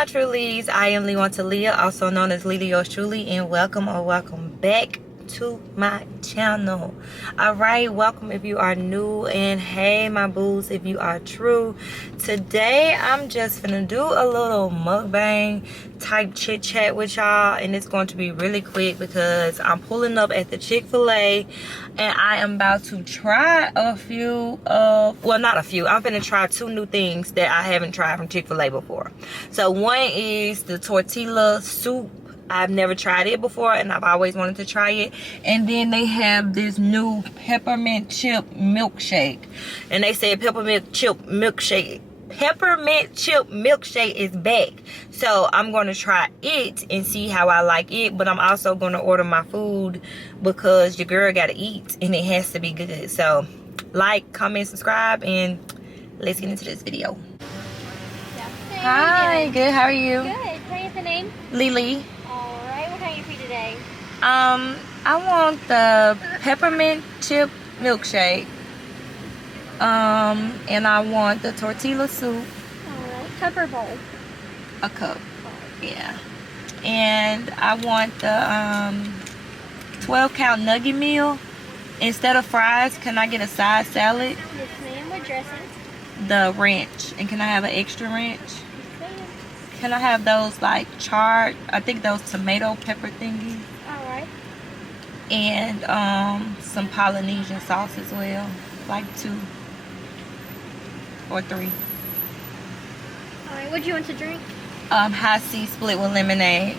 my true leads. I am Lee to Leah, also known as LeeLee yours truly, and welcome or welcome back to my channel. All right, welcome if you are new, and hey my boos if you are true. Today I'm just gonna do a little mukbang type chit chat with y'all, and it's going to be really quick because I'm pulling up at the Chick-fil-A and I am about to try a few of, well, not a few, I'm gonna try 2 new things that I haven't tried from Chick-fil-A before. So one is the tortilla soup. I've never tried it before and I've always wanted to try it. And then they have this new peppermint chip milkshake, and they said peppermint chip milkshake is back. So I'm going to try it and see how I like it, but I'm also going to order my food because your girl got to eat and it has to be good. So like, comment, subscribe, and let's get into this video. Hi, good, how are you? Good. Can I get the name? LeeLee. Alright, what can I get for you today? I want the peppermint chip milkshake. And I want the tortilla soup. Alright, cup or bowl? A cup. Yeah. And I want the 12 count nugget meal. Instead of fries, can I get a side salad? Yes, ma'am. What dressing? The ranch. And can I have an extra ranch? Can I have those like charred, I think those tomato pepper thingies? Alright. And some Polynesian sauce as well. Like 2 or 3. Alright, what do you want to drink? High C split with lemonade.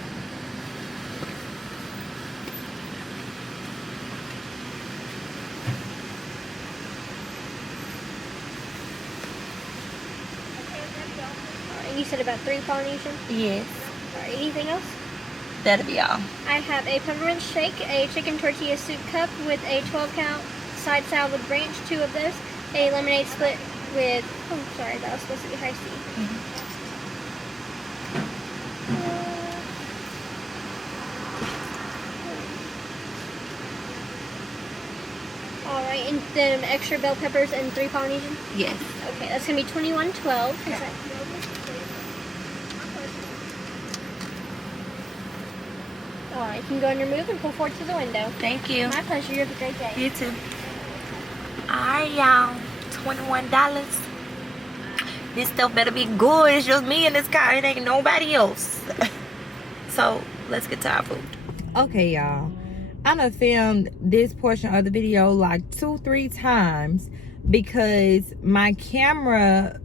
Alright, you said about 3 Polynesian? Yes. Alright, anything else? That'll be all. I have a peppermint shake, a chicken tortilla soup cup with a 12 count side salad with ranch, 2 of those, a lemonade split with, oh sorry, that was supposed to be high C. Alright, and then extra bell peppers and 3 Polynesian? Yes. Okay, that's going to be $21.12. Okay. Alright, you can go on your move and pull forward to the window. Thank you. My pleasure. You have a great day. You too. Alright, y'all. $21. This stuff better be good. It's just me in this car. It ain't nobody else. So, let's get to our food. Okay, y'all. I done filmed this portion of the video like 2-3 times because my camera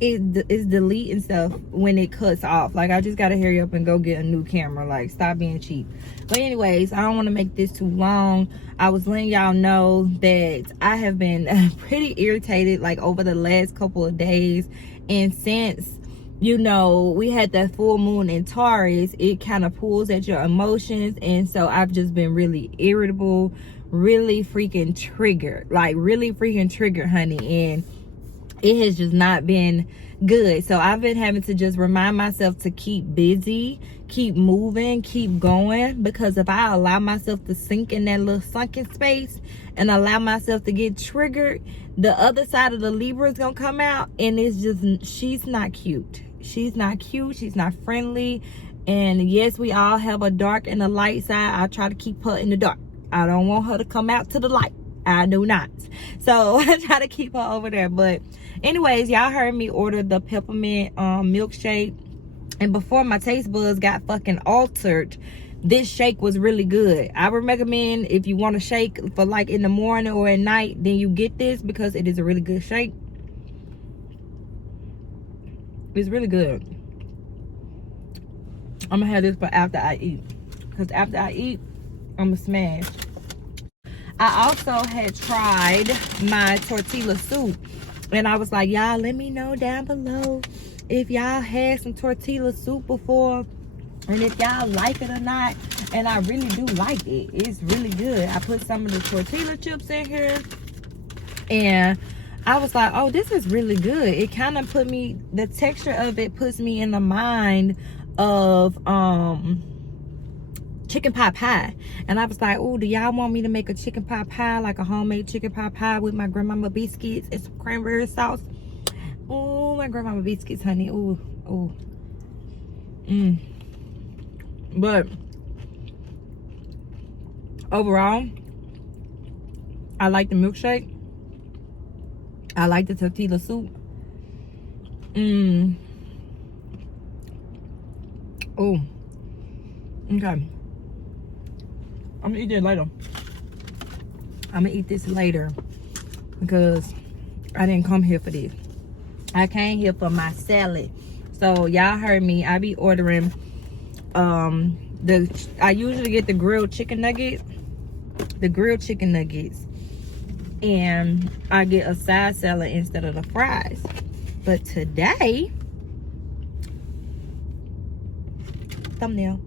is deleting stuff when it cuts off. Like, I just gotta hurry up and go get a new camera. Like, stop being cheap. But anyways, I don't want to make this too long. I was letting y'all know that I have been pretty irritated like over the last couple of days, and since, you know, we had that full moon in Taurus, it kind of pulls at your emotions, and so I've just been really irritable, really freaking triggered, like really freaking triggered, honey, and it has just not been good. So I've been having to just remind myself to keep busy, keep moving, keep going, because if I allow myself to sink in that little sunken space and allow myself to get triggered, the other side of the Libra is gonna come out, and it's just, she's not cute. She's not cute, she's not friendly. And yes, we all have a dark and a light side. I try to keep her in the dark. I don't want her to come out to the light. I do not. So I try to keep her over there. But anyways, y'all heard me order the peppermint milkshake, and before my taste buds got fucking altered, this shake was really good. I would recommend, if you want to shake for like in the morning or at night, then you get this because it is a really good shake. It's really good. I'm gonna have this for after I eat, because after I eat, I'm gonna smash. I also had tried my tortilla soup, and I was like, y'all, let me know down below if y'all had some tortilla soup before, and if y'all like it or not. And I really do like it. It's really good. I put some of the tortilla chips in here, and I was like, oh, this is really good. It kind of put me, the texture of it puts me in the mind of chicken pot pie. And I was like, oh, do y'all want me to make a chicken pot pie, like a homemade chicken pot pie with my grandmama biscuits and some cranberry sauce? Oh, my grandmama biscuits, honey. Oh, oh. But overall, I like the milkshake. I like the tortilla soup. Oh, okay. I'm gonna eat that later. I'm gonna eat this later because I didn't come here for this. I came here for my salad. So y'all heard me. I be ordering I usually get the grilled chicken nuggets. And I get a side salad instead of the fries. But today, thumbnail.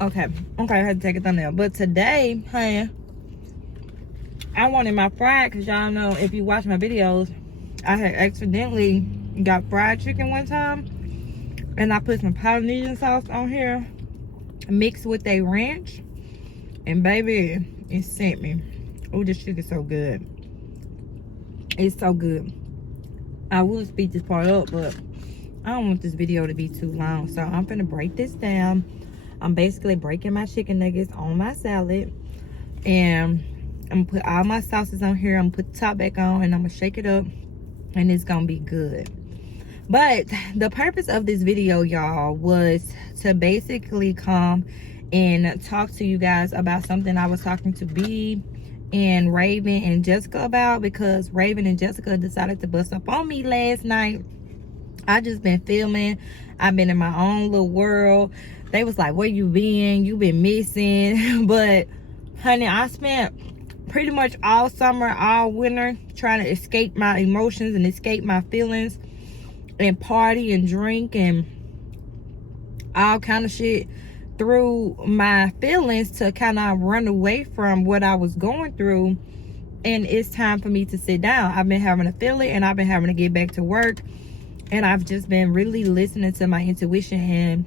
Okay, I had to take a thumbnail. But today, honey, I wanted my fried, because y'all know, if you watch my videos, I had accidentally got fried chicken one time. And I put some Polynesian sauce on here, mixed with a ranch. And baby, it sent me. Oh, this shit is so good. It's so good. I will speed this part up, but I don't want this video to be too long. So I'm gonna break this down. I'm basically breaking my chicken nuggets on my salad. And I'm gonna put all my sauces on here. I'm gonna put the top back on and I'm gonna shake it up. And it's gonna be good. But the purpose of this video, y'all, was to basically come and talk to you guys about something I was talking to B and Raven and Jessica about, because Raven and Jessica decided to bust up on me last night. I just been filming. I've been in my own little world. They was like, where you been? You been missing. But honey, I spent pretty much all summer, all winter trying to escape my emotions and escape my feelings and party and drink and all kind of shit through my feelings to kind of run away from what I was going through. And it's time for me to sit down. I've been having to feel it and I've been having to get back to work, and I've just been really listening to my intuition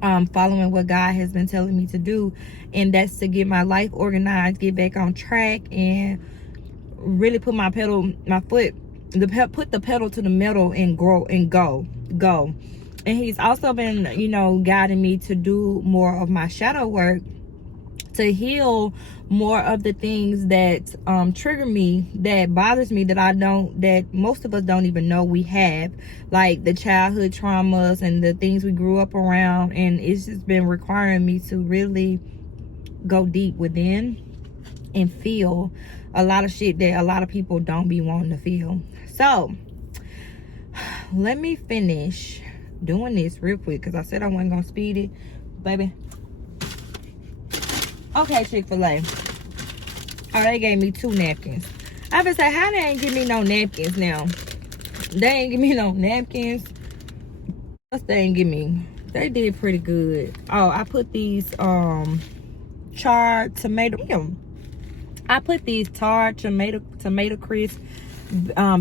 and following what God has been telling me to do, and that's to get my life organized, get back on track, and really put my foot put the pedal to the metal and grow and go. And he's also been, you know, guiding me to do more of my shadow work, to heal more of the things that trigger me, that bothers me, that most of us don't even know we have, like the childhood traumas and the things we grew up around. And it's just been requiring me to really go deep within and feel a lot of shit that a lot of people don't be wanting to feel. So let me finish doing this real quick, because I said I wasn't gonna speed it, baby. Okay, Chick-fil-A. Oh, they gave me 2 napkins. I been say, how they ain't give me no napkins now? They ain't give me no napkins. What they ain't give me? They did pretty good. Oh, I put these charred tomato. I put these charred tomato crisp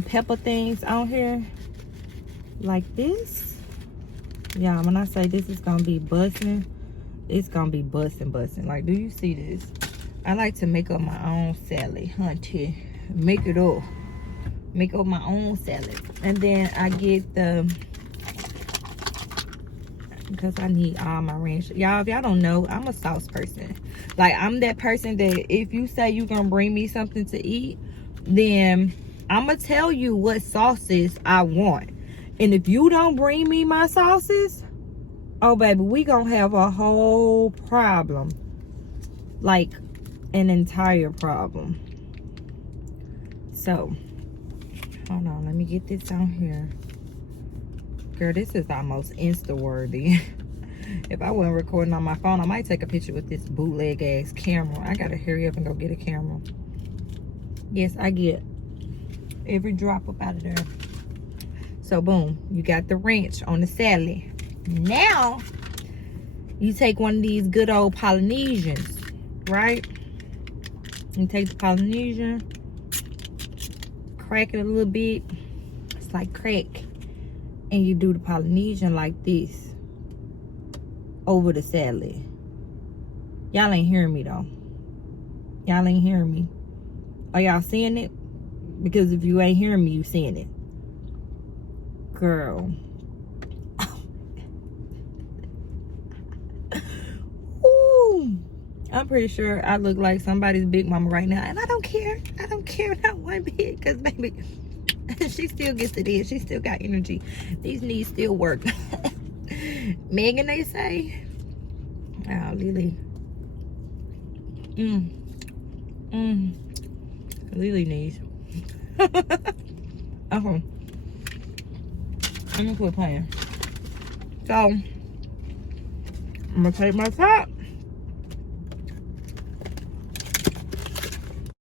pepper things on here like this. Yeah, when I say this is gonna be busting, it's gonna be busting. Like, do you see this? I like to make up my own salad, hunty. Make up my own salad. And then I get because I need all my ranch. Y'all, if y'all don't know, I'm a sauce person. Like, I'm that person that if you say you're gonna bring me something to eat, then I'm gonna tell you what sauces I want. And if you don't bring me my sauces, oh baby, we gonna have a whole problem. Like, an entire problem. So, hold on, let me get this on here. Girl, this is almost Insta-worthy. If I wasn't recording on my phone, I might take a picture with this bootleg ass camera. I gotta hurry up and go get a camera. Yes, I get every drop up out of there. So boom, you got the ranch on the salad. Now, you take one of these good old Polynesians, right? You take the Polynesian, crack it a little bit. It's like crack. And you do the Polynesian like this over the salad. Y'all ain't hearing me though. Y'all ain't hearing me. Are y'all seeing it? Because if you ain't hearing me, you seeing it. Girl. Ooh. I'm pretty sure I look like somebody's big mama right now. And I don't care. I don't care not one bit. Because, baby, she still gets it in. She still got energy. These knees still work. Megan, they say. Oh, LeeLee. LeeLee knees. Okay. I'm gonna quit playing. So, I'm gonna take my top.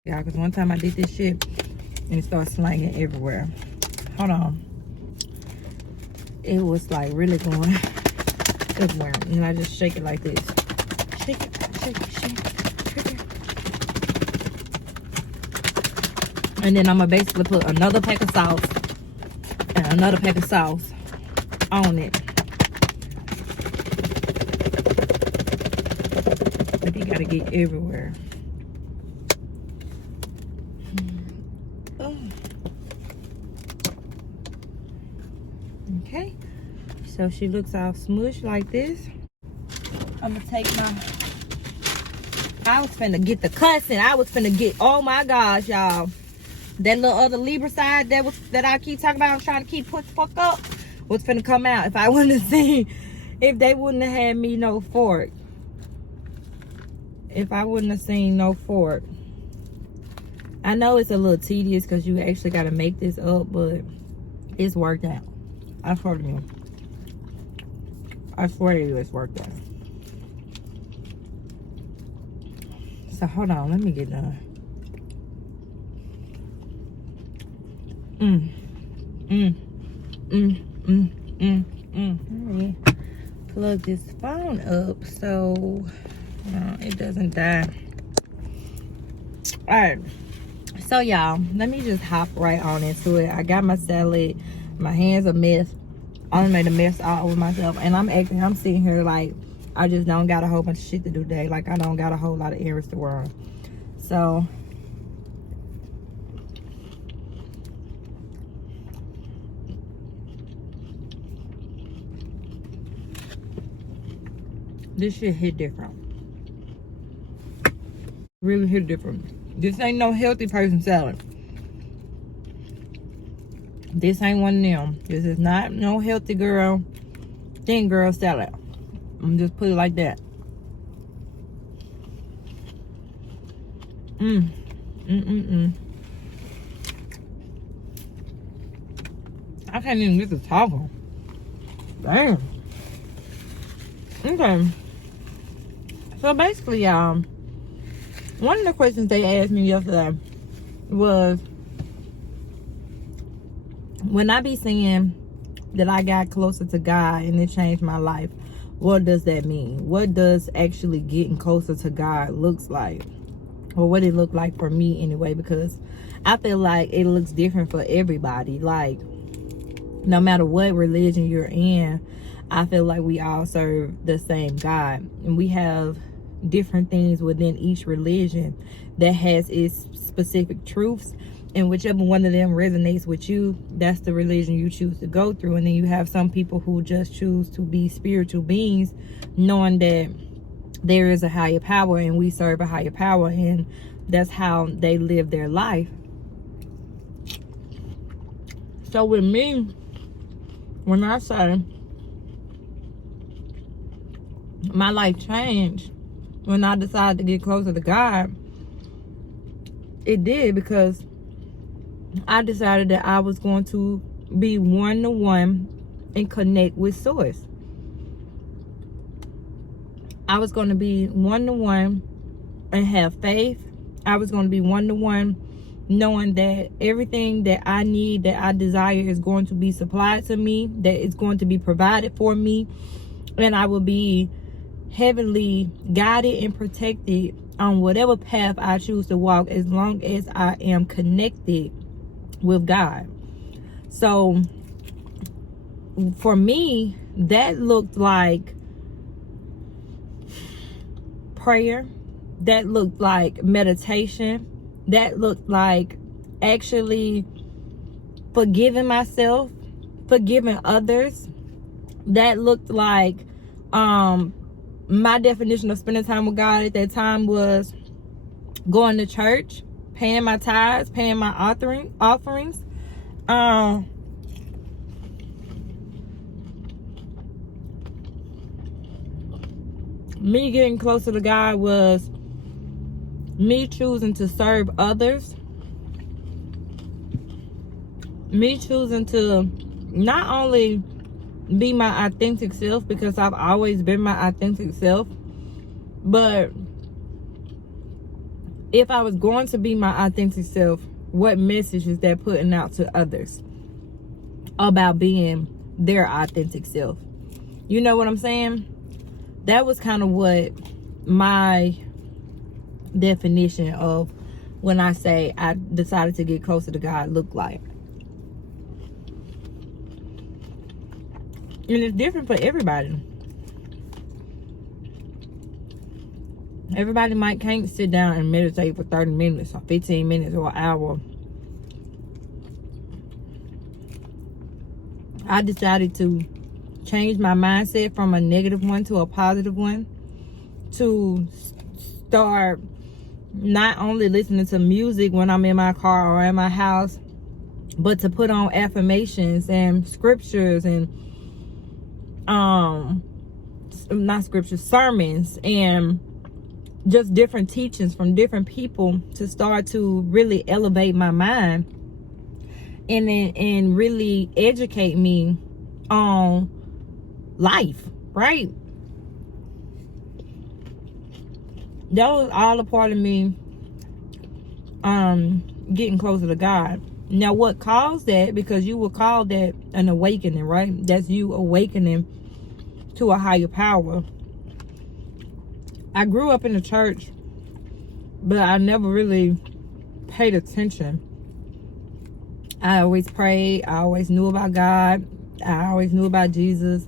Yeah, because one time I did this shit and it started slanging everywhere. Hold on. It was like really going everywhere. And I just shake it like this. Shake it, shake it, shake it, shake it. And then I'm gonna basically put another pack of sauce and another pack of sauce on it. But you gotta get everywhere. Oh. Okay, so she looks all smushed like this. I'm gonna take my, I was finna get the cussing. I was finna get, oh my gosh, y'all. That little other Libra side that I keep talking about, I'm trying to keep put the fuck up, was finna come out if I wouldn't have seen, if they wouldn't have had me no fork. If I wouldn't have seen no fork. I know it's a little tedious because you actually got to make this up, but it's worked out. I swear to you. I swear to you, it's worked out. So hold on, let me get done. Let me plug this phone up so it doesn't die. Alright, so y'all, let me just hop right on into it. I got my salad. My hands a mess. I done made a mess all over myself, and I'm sitting here like I just don't got a whole bunch of shit to do today. Like I don't got a whole lot of errands to run. So this shit hit different. Really hit different. This ain't no healthy person salad. This ain't one of them. This is not no healthy girl, thin girl salad. I'm just put it like that. I can't even get the taco. Damn. Okay. So basically, y'all, one of the questions they asked me yesterday was, when I be saying that I got closer to God and it changed my life, what does that mean? What does actually getting closer to God looks like? Or what it looked like for me anyway, because I feel like it looks different for everybody. Like, no matter what religion you're in, I feel like we all serve the same God. And we have different things within each religion that has its specific truths. And whichever one of them resonates with you, that's the religion you choose to go through. And then you have some people who just choose to be spiritual beings, knowing that there is a higher power and we serve a higher power, and that's how they live their life. So with me, when I say my life changed when I decided to get closer to God, it did, because I decided that I was going to be one-to-one and connect with Source. I was going to be one-to-one and have faith. I was going to be one-to-one knowing that everything that I need, that I desire, is going to be supplied to me, that it's going to be provided for me, and I will be heavily guided and protected on whatever path I choose to walk, as long as I am connected with God. So for me, that looked like prayer, that looked like meditation, that looked like actually forgiving myself, forgiving others. That looked like my definition of spending time with God at that time was going to church, paying my tithes, paying my offerings. Me getting closer to God was me choosing to serve others, me choosing to not only be my authentic self, because I've always been my authentic self, but if I was going to be my authentic self, what message is that putting out to others about being their authentic self? You know what I'm saying? That was kind of what my definition of when I say I decided to get closer to God looked like. And it's different for everybody. Everybody can't sit down and meditate for 30 minutes or 15 minutes or an hour. I decided to change my mindset from a negative one to a positive one, to start not only listening to music when I'm in my car or in my house, but to put on affirmations and scriptures and not scriptures, sermons, and just different teachings from different people to start to really elevate my mind and really educate me on life, right? That was all a part of me getting closer to God. Now, what caused that? Because you would call that an awakening, right? That's you awakening to a higher power. I grew up in the church, but I never really paid attention. I always prayed. I always knew about God. I always knew about Jesus.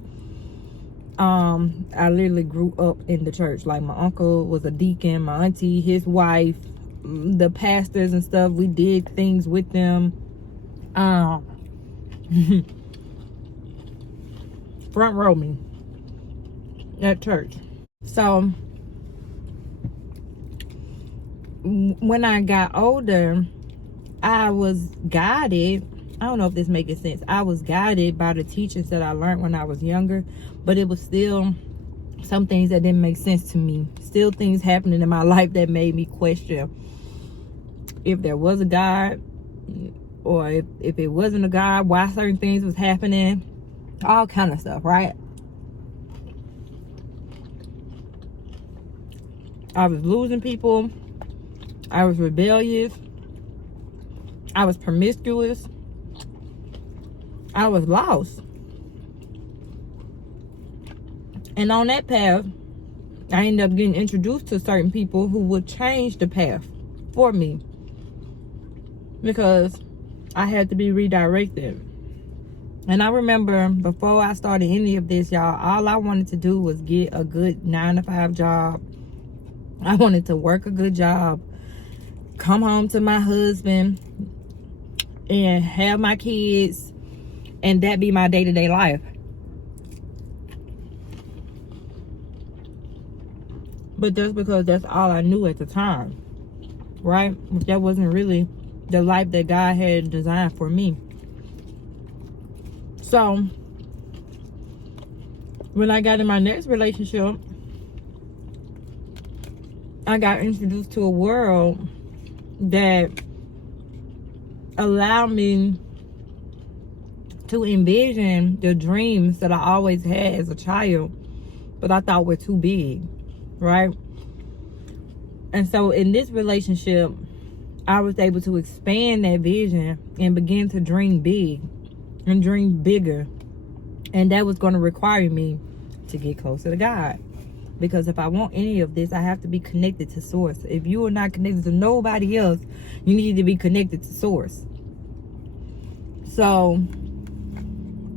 I literally grew up in the church. Like, my uncle was a deacon, my auntie, his wife, the pastors and stuff, we did things with them. Front row me at church. So when I got older, I was guided. I don't know if this makes sense. I was guided by the teachings that I learned when I was younger, but it was still some things that didn't make sense to me. Still things happening in my life that made me question if there was a God, or if it wasn't a God, why certain things was happening. All kind of stuff, right? I was losing people. I was rebellious. I was promiscuous. I was lost. And on that path, I ended up getting introduced to certain people who would change the path for me, because I had to be redirected. And I remember before I started any of this, y'all, all I wanted to do was get a good 9-to-5 job. I wanted to work a good job, come home to my husband, and have my kids, and that be my day-to-day life. But that's because that's all I knew at the time, right? That wasn't really the life that God had designed for me. So when I got in my next relationship, I got introduced to a world that allowed me to envision the dreams that I always had as a child, but I thought were too big, right? And so in this relationship, I was able to expand that vision and begin to dream big and dream bigger. And that was going to require me to get closer to God. Because if I want any of this, I have to be connected to source. If you are not connected to nobody else, you need to be connected to source. So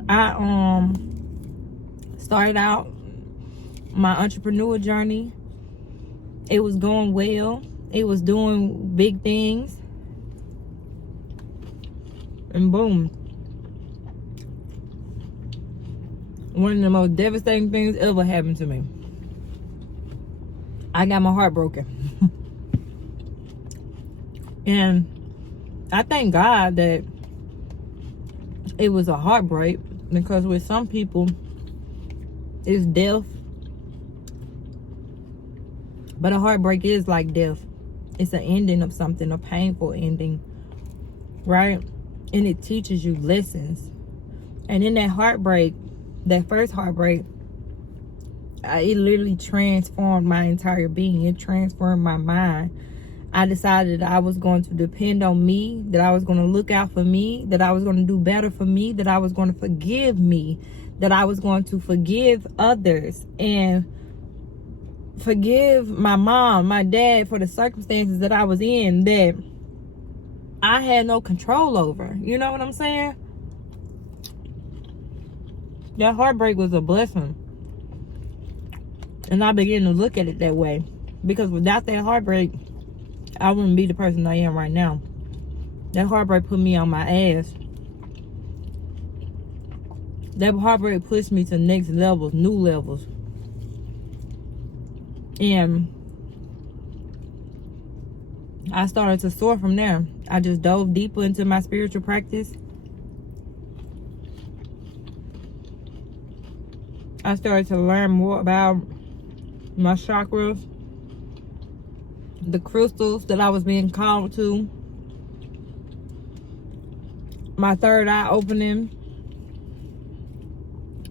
I started out my entrepreneur journey. It was going well. It was doing big things. And boom. One of the most devastating things ever happened to me. I got my heart broken. And I thank God that it was a heartbreak, because with some people, it's death. But a heartbreak is like death. It's an ending of something, a painful ending, right? And it teaches you lessons. And in that heartbreak, that first heartbreak, it literally transformed my entire being. It transformed my mind. I decided that I was going to depend on me, that I was going to look out for me, that I was going to do better for me, that I was going to forgive me, that I was going to forgive others, and forgive my mom, my dad, for the circumstances that I was in that I had no control over. You know what I'm saying? That heartbreak was a blessing. And I began to look at it that way. Because without that heartbreak, I wouldn't be the person I am right now. That heartbreak put me on my ass. That heartbreak pushed me to next levels, new levels. And I started to soar from there. I just dove deeper into my spiritual practice. I started to learn more about my chakras, the crystals that I was being called to, my third eye opening.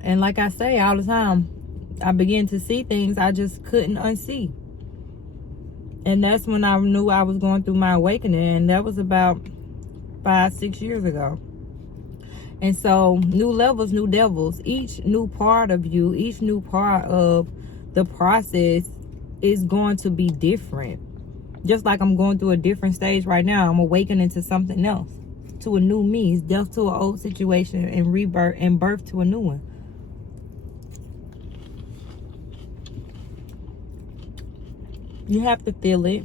And like I say all the time, I began to see things I just couldn't unsee. And that's when I knew I was going through my awakening. And that was about 5-6 years ago. And so, new levels, new devils. Each new part of you, each new part of the process is going to be different. Just like I'm going through a different stage right now. I'm awakening to something else. To a new me. It's death to an old situation and rebirth and birth to a new one. You have to feel it.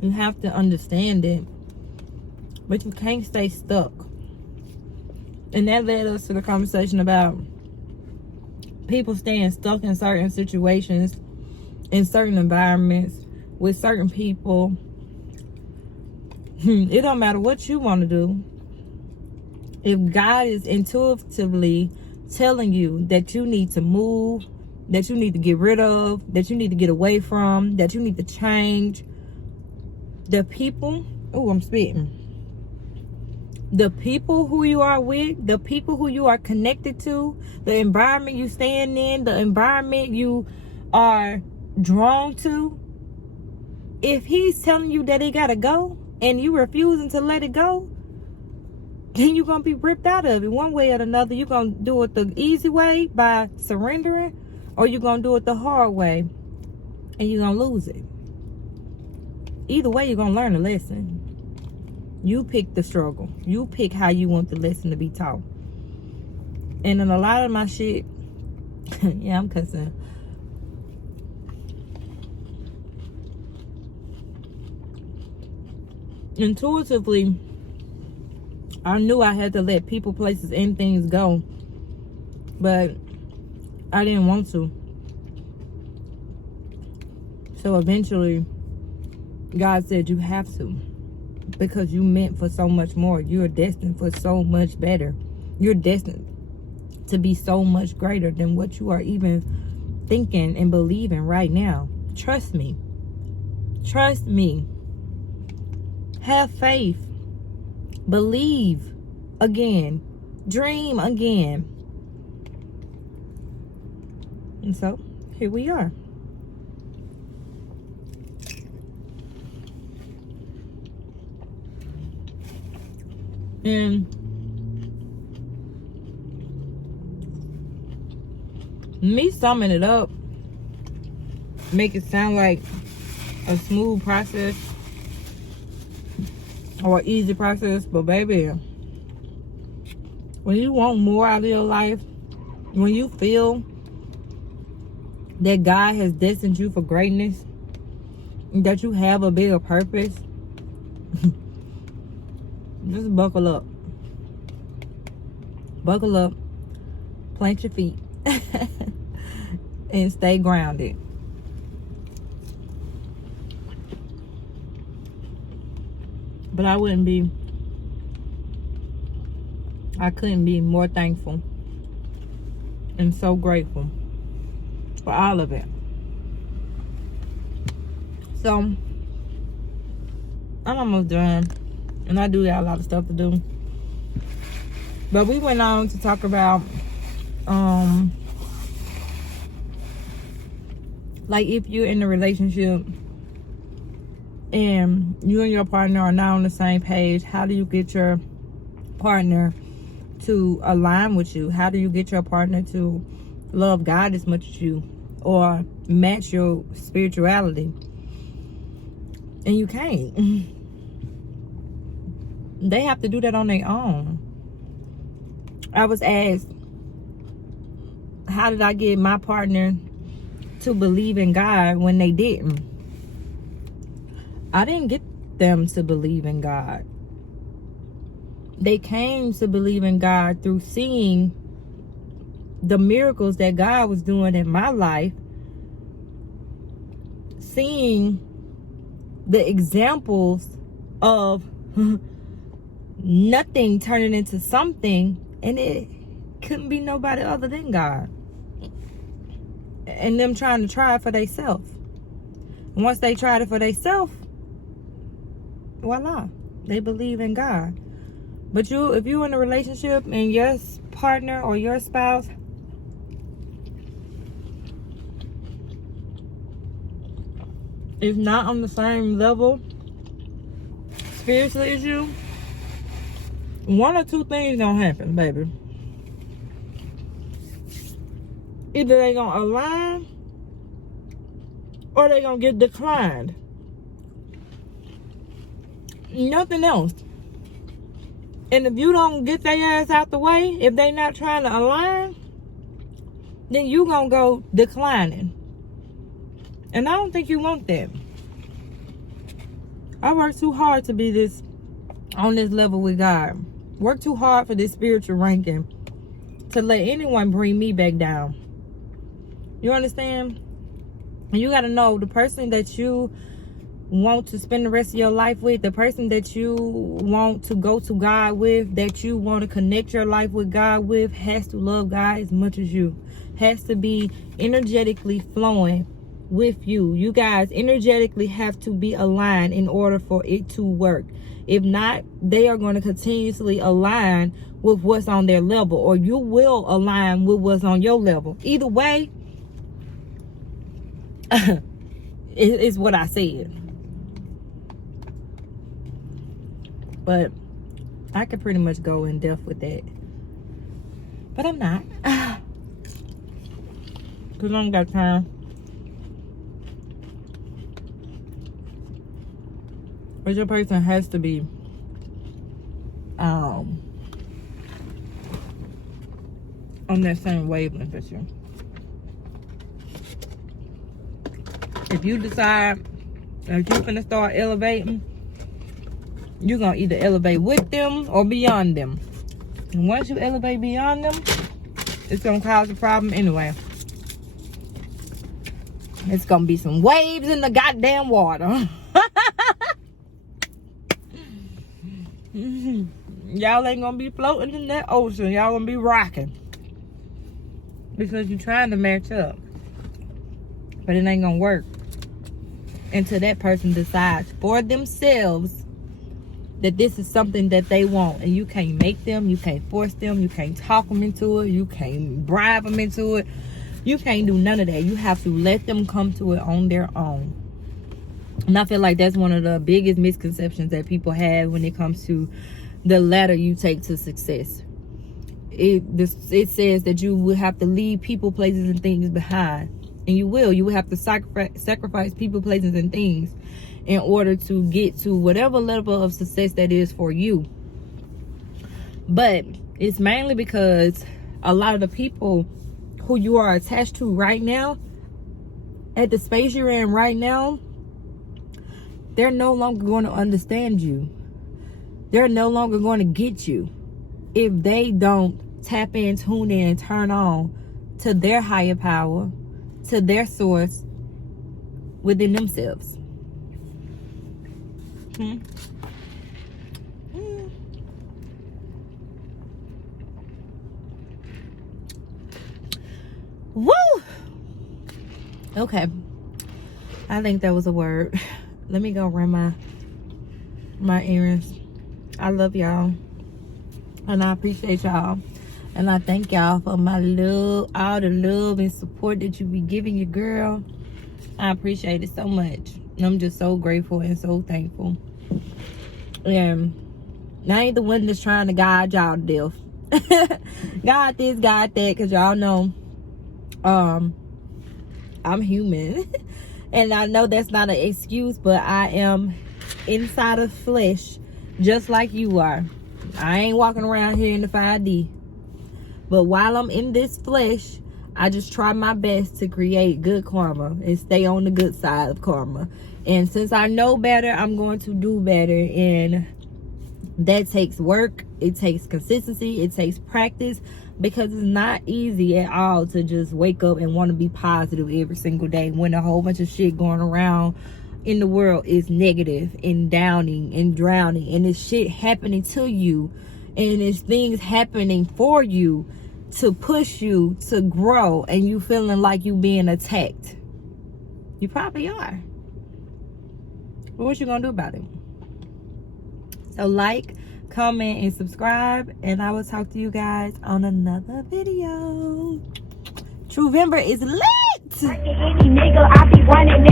You have to understand it. But you can't stay stuck. And that led us to the conversation about people staying stuck in certain situations, in certain environments, with certain people. It don't matter what you want to do. If God is intuitively telling you that you need to move, that you need to get rid of, that you need to get away from, that you need to change, the people, oh, I'm spitting. The people who you are with, the people who you are connected to, the environment you stand in, the environment you are drawn to, if he's telling you that it gotta go and you refusing to let it go, then you're gonna be ripped out of it one way or another. You're gonna do it the easy way by surrendering, or you're gonna do it the hard way and you're gonna lose it. Either way, you're gonna learn a lesson. You pick the struggle. You pick how you want the lesson to be taught. And in a lot of my shit, yeah, I'm cussing. Intuitively, I knew I had to let people, places, and things go. But I didn't want to. So eventually, God said you have to. Because you meant for so much more. You're destined for so much better. You're destined to be so much greater than what you are even thinking and believing right now. Trust me. Trust me. Have faith. Believe again. Dream again. And so, here we are. And me summing it up make it sound like a smooth process or an easy process, but baby, when you want more out of your life, when you feel that God has destined you for greatness, that you have a bigger purpose, Just buckle up. Buckle up. Plant your feet. And stay grounded. But I couldn't be more thankful and so grateful for all of it. So I'm almost done, and I do got a lot of stuff to do. But we went on to talk about like if you're in a relationship and you and your partner are not on the same page, how do you get your partner to align with you? How do you get your partner to love God as much as you, or match your spirituality? And you can't. They have to do that on their own. I was asked, how did I get my partner to believe in God when they didn't? I didn't get them to believe in God. They came to believe in God through seeing the miracles that God was doing in my life, seeing the examples of nothing turning into something, and it couldn't be nobody other than God. And them trying to try it for themselves. Once they tried it for themselves, voila, they believe in God. But if you're in a relationship and your partner or your spouse is not on the same level spiritually as you, one or two things gonna happen, baby. Either they gonna align or they gonna get declined. Nothing else. And if you don't get their ass out the way, if they not trying to align, then you gonna go declining. And I don't think you want that. I worked too hard to be on this level with God. Work too hard for this spiritual ranking to let anyone bring me back down. You understand? And you got to know the person that you want to spend the rest of your life with, the person that you want to go to God with, that you want to connect your life with God with, has to love God as much as you. Has to be energetically flowing with you. You guys energetically have to be aligned in order for it to work. If not, they are going to continuously align with what's on their level, or you will align with what's on your level. Either way, it's what I said. But I could pretty much go in depth with that. But I'm not. Because I don't got time. But your person has to be on that same wavelength as you. If you decide that you're gonna start elevating, you're gonna either elevate with them or beyond them. And once you elevate beyond them, it's gonna cause a problem anyway. It's gonna be some waves in the goddamn water. Y'all ain't gonna be floating in that ocean. Y'all gonna be rocking. Because you're trying to match up. But it ain't gonna work until that person decides for themselves that this is something that they want. And you can't make them, you can't force them, you can't talk them into it, you can't bribe them into it. You can't do none of that. You have to let them come to it on their own. And I feel like that's one of the biggest misconceptions that people have when it comes to the ladder you take to success. It says that you will have to leave people, places, and things behind. And you will. You will have to sacrifice people, places, and things in order to get to whatever level of success that is for you. But it's mainly because a lot of the people who you are attached to right now, at the space you're in right now, they're no longer going to understand you. they're no longer going to get you if they don't tap in, tune in, and turn on to their higher power, to their source within themselves. Woo! Okay. I think that was a word. Let me go run my errands. I love y'all. And I appreciate y'all. And I thank y'all for my love, all the love and support that you be giving your girl. I appreciate it so much. I'm just so grateful and so thankful. And I ain't the one that's trying to guide y'all to death. God this, God that, because y'all know I'm human. And I know that's not an excuse, but I am inside of flesh just like you are. I ain't walking around here in the 5D. But while I'm in this flesh, I just try my best to create good karma and stay on the good side of karma. And since I know better, I'm going to do better. And that takes work. It takes consistency. It takes practice. Because it's not easy at all to just wake up and want to be positive every single day when a whole bunch of shit going around in the world is negative and downing and drowning. And it's shit happening to you. And it's things happening for you to push you to grow. And you feeling like you being attacked. You probably are. But what you gonna do about it? So like, comment, and subscribe. And I will talk to you guys on another video. TruVember is lit! Any nigga, I be running